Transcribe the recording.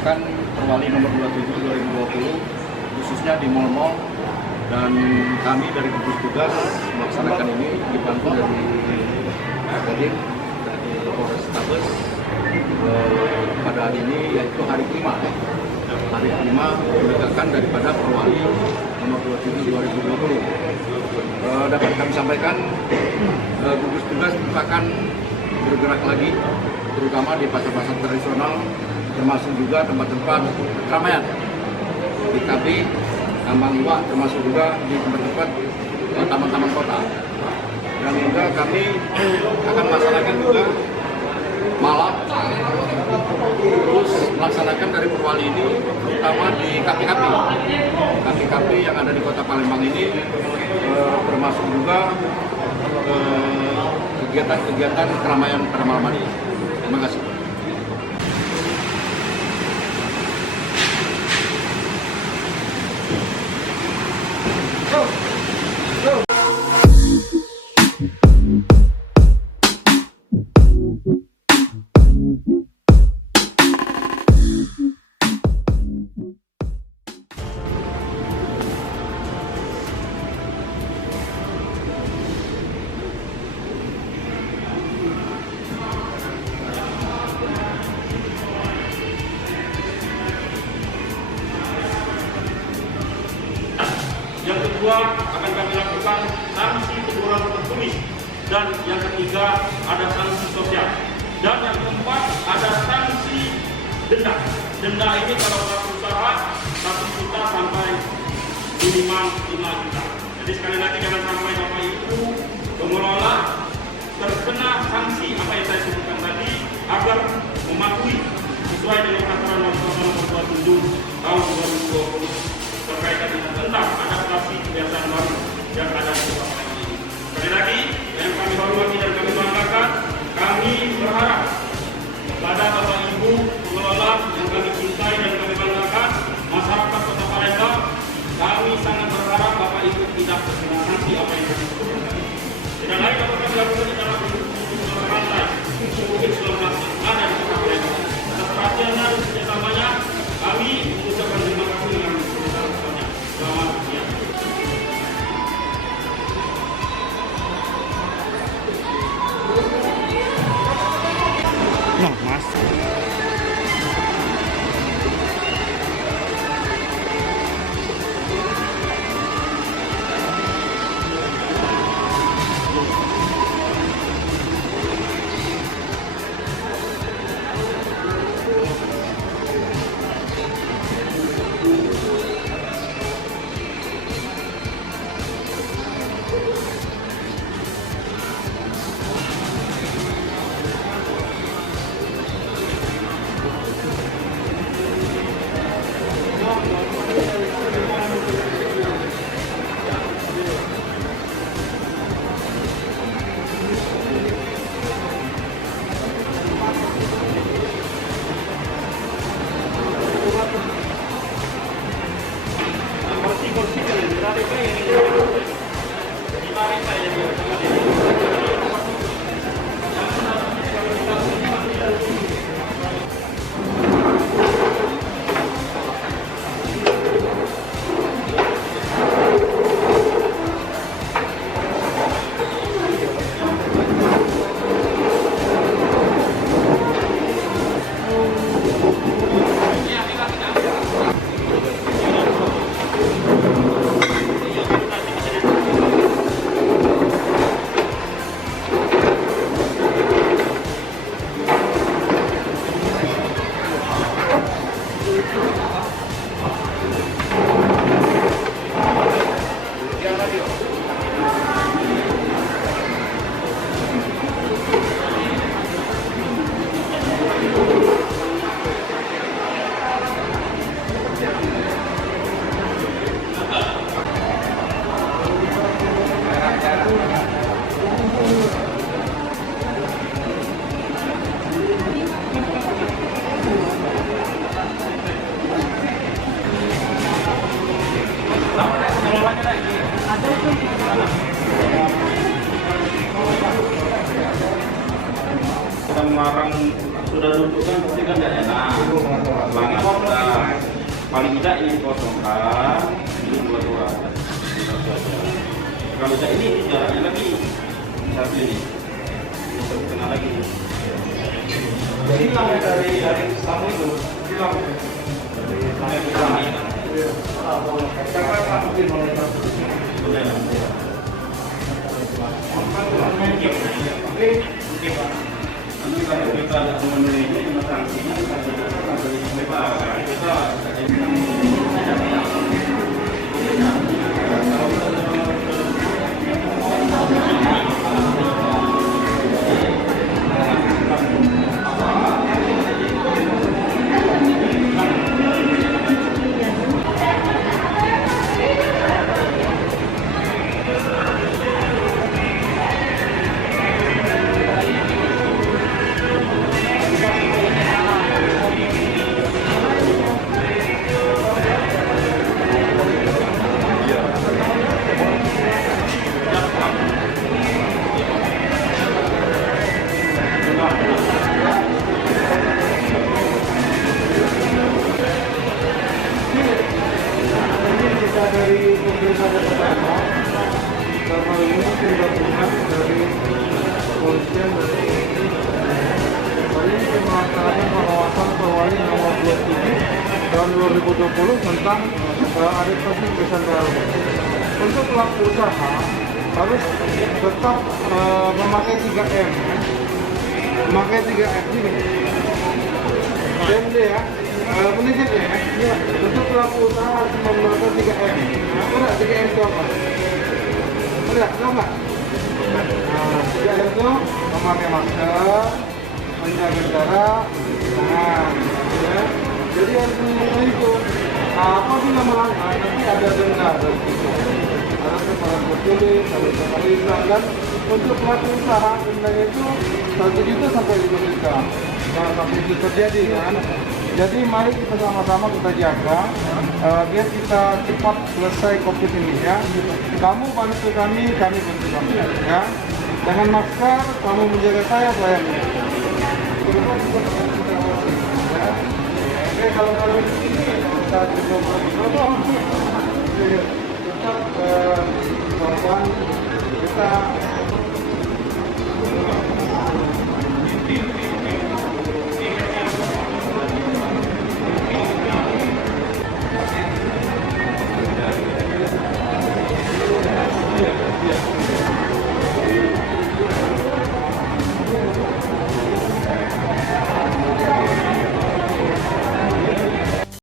melaksanakan Perwali nomor 27 2020 khususnya di mal-mal, dan kami dari gugus tugas melaksanakan ini dibantu dari Kodim dari Polrestabes pada hari ini, yaitu hari kelima menegakkan daripada Perwali nomor 27 2020. Dapat kami sampaikan, gugus tugas akan bergerak lagi, terutama di pasar-pasar tradisional, termasuk juga tempat-tempat keramaian di KB, Tambang Luak, termasuk juga di tempat-tempat taman-taman kota. Dan juga kami akan melaksanakan juga malam, terus melaksanakan dari Perwali ini, terutama di KP-KP yang ada di Kota Palembang ini, termasuk juga kegiatan-kegiatan keramaian pada malam hari. Terima kasih. Yang kedua, akan kami lakukan sanksi teguran tertulis, dan yang ketiga ada sanksi sosial, dan yang keempat ada sanksi denda. Denda ini kalau pelaku usaha 1 juta sampai minimal 5 juta. Jadi sekali lagi jangan sampai Bapak Ibu pengelola terkena sanksi apa yang saya sebutkan tadi, agar mematuhi sesuai dengan peraturan nomor 27 tahun 2020 terkait dengan tentang adaptasi kebiasaan baru yang ada di kota ini. Sekali lagi, yang kami hormati dan kami banggakan, kami berharap kepada Bapak Ibu pengelola yang kami cintai dan kami banggakan, masyarakat Kota Palembang, kami sangat berharap Bapak Ibu tidak terkena sanksi apa yang kami sebutkan tadi. Tidak lain dapat kami lakukan dalam rantai COVID-19 yang ada di Kota Palembang. Atas perhatian dan kerjasamanya paling tidak ini kosongkan, ini buat orang. Kalau tidak ini jaraknya lagi satu ini, satu tengah lagi. Hilang dari kamu itu, hilang. Nanti kalau kita ada memenuhi ini sanksinya dari pemerintah pertama karena ini tindakan dari kepolisian dari ini melaksanakan pengawasan Perwali nomor 27 tahun 2020 tentang adaptasi kebiasaan baru. Untuk pelaku usaha harus tetap memakai 3M. Memakai 3M ini. DMD ya. Penelitian ya, untuk pelaku usaha harus menggunakan 3M. Nah, 3M itu apa? Udah, tahu nggak? Nah, 3M itu memakai masker, menjaga jarak, ya. Jadi harus menggunakan itu. Apabila melanggar, nanti ada denda dari situ. Ada kesalahan bertulis, ada kesalahan lisan, dan untuk pelaku usaha dendanya itu 1 juta sampai 5 juta. Nah, sampai itu terjadi kan? Jadi mari kita sama-sama kita jaga biar kita cepat selesai COVID ini ya. Kamu bantu kami bantu kamu ya. Dengan masker kamu menjaga saya menjaga. Ya. Oke, kalau di sini kita coba tetap korban kita